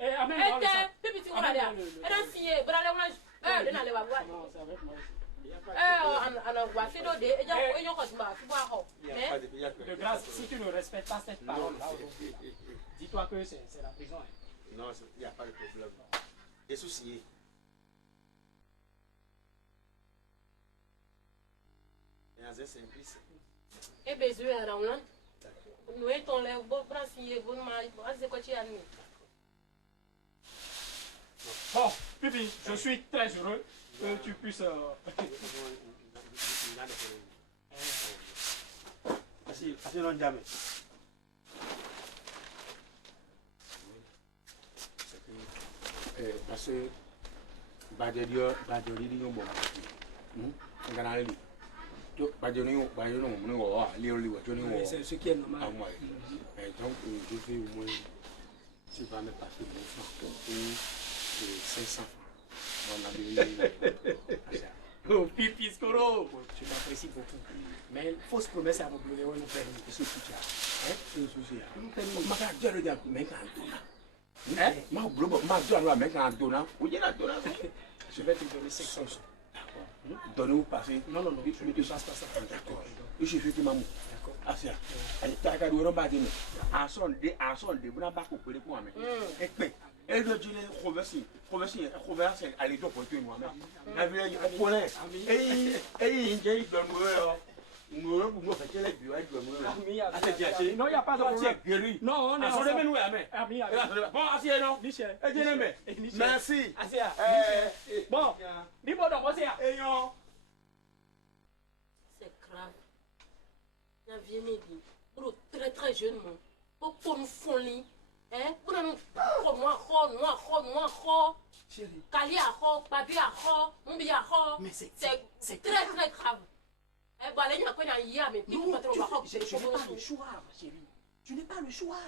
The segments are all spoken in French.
De grâce, si tu ne respectes pas cette parole-là, dis-toi que c'est la prison. Non, il n'y a pas de problème. Et souci. C'est simple. Et besoin à Roland. Nous étions les beaux brassiers, vous m'avez quoi tu as mis. Bon, Pipi, je suis très heureux que tu puisses. Non, jamais. Parce que c'est ce qui est normal. Donc, je vais au moins, tu vas me passer 500 francs. Oh, Pipi Scoro, tu m'apprécies beaucoup. Mais fausse promesse à mon bureau, nous faire une question. C'est souci. Je vais te donner 500 sous. Donne-nous passer. Non, tu ne te passes pas ça. D'accord. Je suis fait maman. D'accord. Asia. Tu as qu'à nous rebattre. À son dé, vous n'avez pas coupé pour moi. Et le dieu conversi, allez donc pour toi, moi. Non, il n'y a pas de problème. Non, bon, Michel. Merci. Bon, dis-moi donc, c'est grave. Il y a vieux médit. Pour très très jeune, pour nous folie. Pour nous, c'est très très grave. Non, je n'ai pas le choix, ma chérie. Tu n'es pas le choix.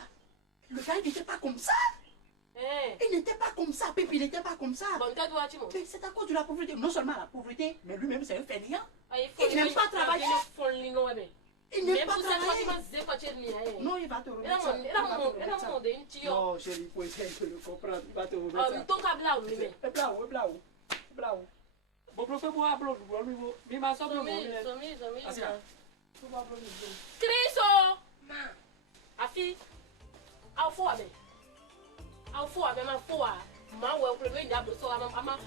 Le gars, il n'était pas comme ça. Il n'était pas comme ça, Pépi, il n'était pas comme ça. Mais c'est à cause de la pauvreté. Non seulement la pauvreté, mais lui-même, c'est un fainéant. Il n'aime pas travailler. Il n'aime pas travailler. Non, il va te remettre ça. Non, chérie, il faut essayer de le comprendre. Il va te remettre ça. Blau. Cristo! Afi, au fond, avec ma foi, ma ouais, pour le meilleur d'abord, so ama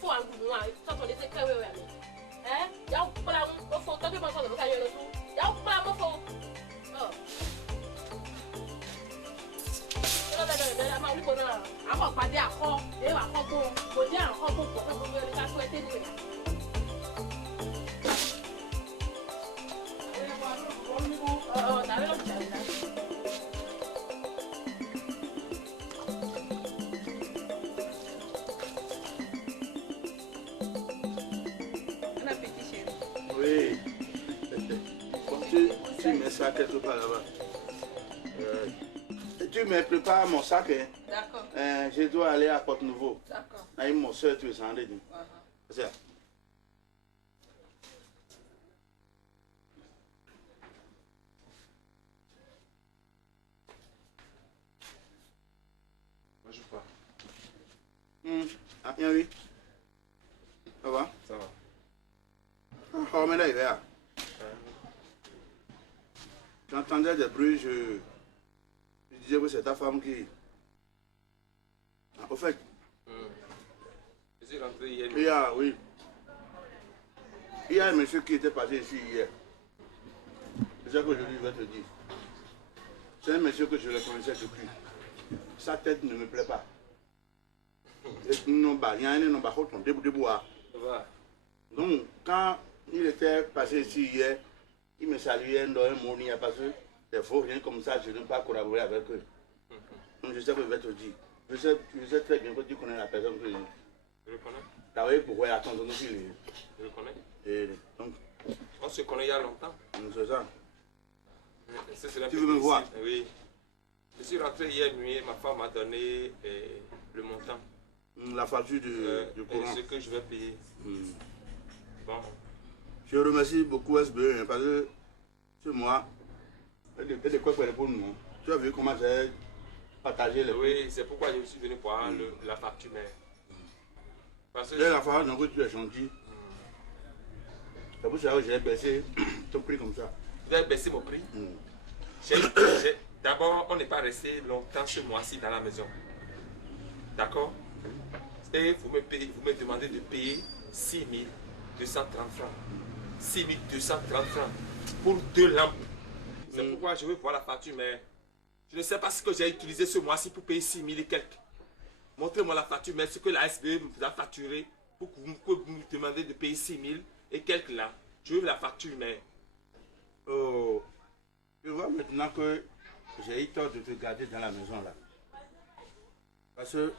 foi en goût, ça on était très ouais. Y'a pas la faut taper ma soeur, ça y est le tout. Y'a pas ma faut. Oui. Tu mets ça quelque part là-bas. Tu me prépares mon sac. D'accord. Je dois aller à Porte-Nouveau. D'accord. Avec mon soeur, tu es en ligne. C'est ça. Bonjour, pas. Ah, bien oui. Ça va? Ça va. Oh, mais là, il est là. J'entendais des bruits, je disais que c'est ta femme qui... Au fait... Je suis rentré hier. Oui. Il y a un monsieur qui était passé ici hier. C'est ça que je vais te dire. C'est un monsieur que je le connaissais depuis. Sa tête ne me plaît pas. Donc, quand il était passé ici hier, il me saluait dans un mot, parce que des faux rien comme ça, je n'aime pas collaborer avec eux. Donc, je sais que je vais te dire. Je sais très bien que tu connais la personne que Je le connais. t'as vu pourquoi il y a ton aussi. Je le connais. Et donc, On se connaît il y a longtemps. c'est ça. Tu veux me voir? Oui. Je suis rentré hier nuit et ma femme m'a donné le montant. La facture du courant. Ce que je vais payer. Bon. Je remercie beaucoup SBE parce que c'est moi. Et de quoi pour nous. Tu as vu comment partager les. Oui, c'est pourquoi je suis venu pour avoir la facture, mais. Parce que. La fois donc tu es gentil. C'est pour ça que j'ai baissé ton prix comme ça. Vous avez baissé mon prix? D'abord, on n'est pas resté longtemps ce mois-ci dans la maison. D'accord? Et vous me demandez de payer 6 230 francs. 6 230 francs pour 2 lampes. C'est pourquoi je veux voir la facture, mais je ne sais pas ce que j'ai utilisé ce mois-ci pour payer 6 000 et quelques. Montrez-moi la facture, mais ce que la SBE vous a facturé pour que vous me demandez de payer 6 000 et quelques là. Je veux la facture, mais... Oh, je vois maintenant que j'ai eu tort de te garder dans la maison là. Parce que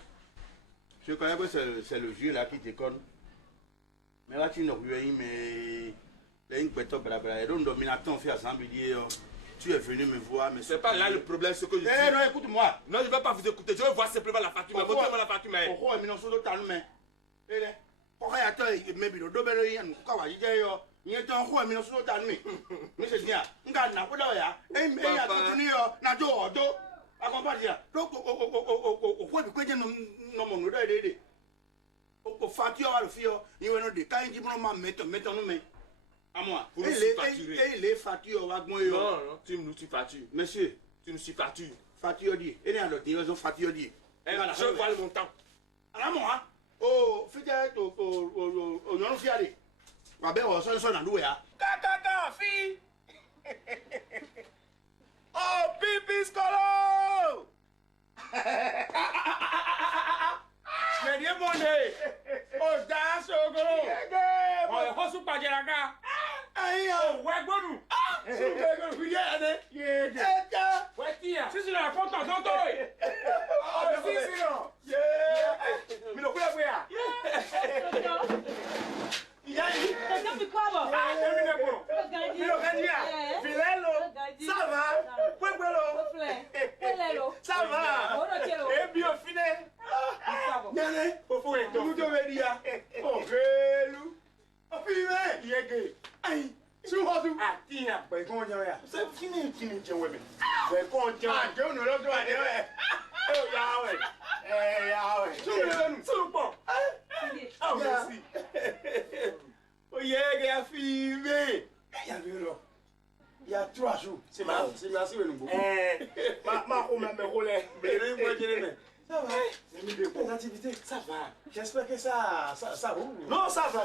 je connais que c'est le vieux là qui déconne. Mais là, tu n'as rien, mais il y a une bête blabla. Et donc, dominateur fait assemblée. Tu es venu me voir, mais c'est pas là le problème, ce que je dis. Eh non, écoute-moi. Non, je ne vais pas vous écouter. Je veux voir simplement la facture. Montrez-moi la facture, mais... Pourquoi il y a un pourquoi il y a un maybe le double il y a un quoi il y a il y a un quoi mais non sous l'autre mais c'est bien on garde na quoi là et mais il y a continue na do odo accompagner donc au quoi que je non mon odo aider au facture à le fio il y a des quand il dit non mettre nous mais à moi les factures va bon non tu nous tu facture monsieur tu nous suis facture dit et là il y a une facture dit je vois le montant à moi oh fidèle au non fiade wa be o so na duwe ya ka fi oh pipi skolo me die monde o da sogoro o ho su pajera ka ayo we gbonu su gbonu fi ye ye wetia sisi na foto tonto oh sisi no mi lo kula ya ça va? Ça va? Et bien fini. Nene, nous devons dire. Oh, hello. Oh, puis, yégué. Aïe, sur Hodou. Ah, tiens, ben, comment dire? C'est fini, tiens, ouais, mais. Ben, comment dire? Ah, je ne le dois dire. Oh, Yahweh. Eh, Yahweh. Sur le pont. Ah, merci. Oh, yégué, a filmé. Il y a 3 jours. C'est merci, le nouveau. Ma ça va. Les activités, ça va. J'espère que ça roule. Non, ça va.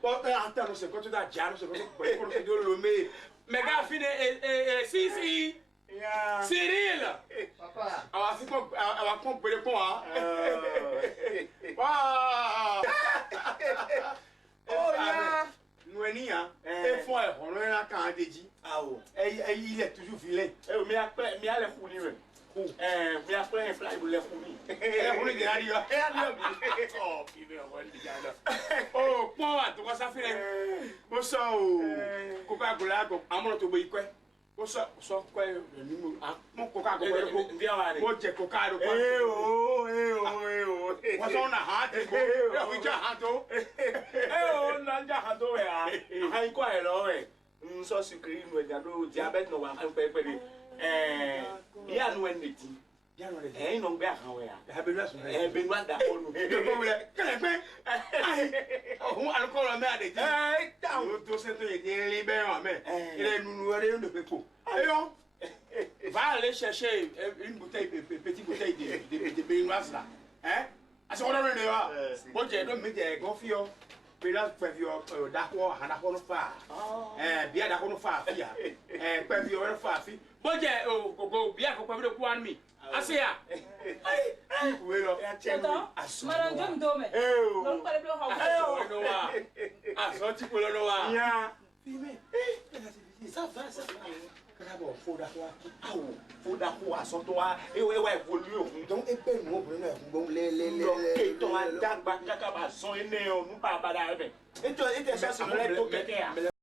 Bon, attends, nous, c'est quand tu as déjà, nous, c'est quand tu as le mais gars, fini, si. Cyril. Papa. On va comprendre le pont, hein. Oh, yeah. Nous, et faut on a quand dit. Ah, il est toujours vilain. Mais après, il y a les foulis. Mais après, il faut les foulis. Oh, oh, point, tu vois ça fait. Bon, ça, Coca-Cola, à mon auto, quoi. Bon, ça, quoi, mon Coca-Cola, mon Coca-Cola. On a hâte, on a hâte, on quoi, alors, nous sommes sucrés, nous avons diabète, nous avons pépé. Il y a nous un petit. Il n'ont pas un Benoît d'accord. On a encore la mère de tout ça, il est libéré, mais il est nous de pépo. Allons, va aller chercher une bouteille, petite bouteille de Benoît là. Hein? À ce moment-là, bon, j'ai donné des gonfillons. Là, d'accord, on a fait. Bien d'accord, on a fait. Pas bien, on a fait. Bon, j'ai bien compris de quoi mi. Assez à. Oui, là. Madame John Dome. Non, pas le blanc. Ah, sorti pour le noir. Ça va. Faut d'accord à son toit et ouais évoluer donc et ben nous bon les ton attaque ba kaka ba son né nous pas avec et toi et ça sur le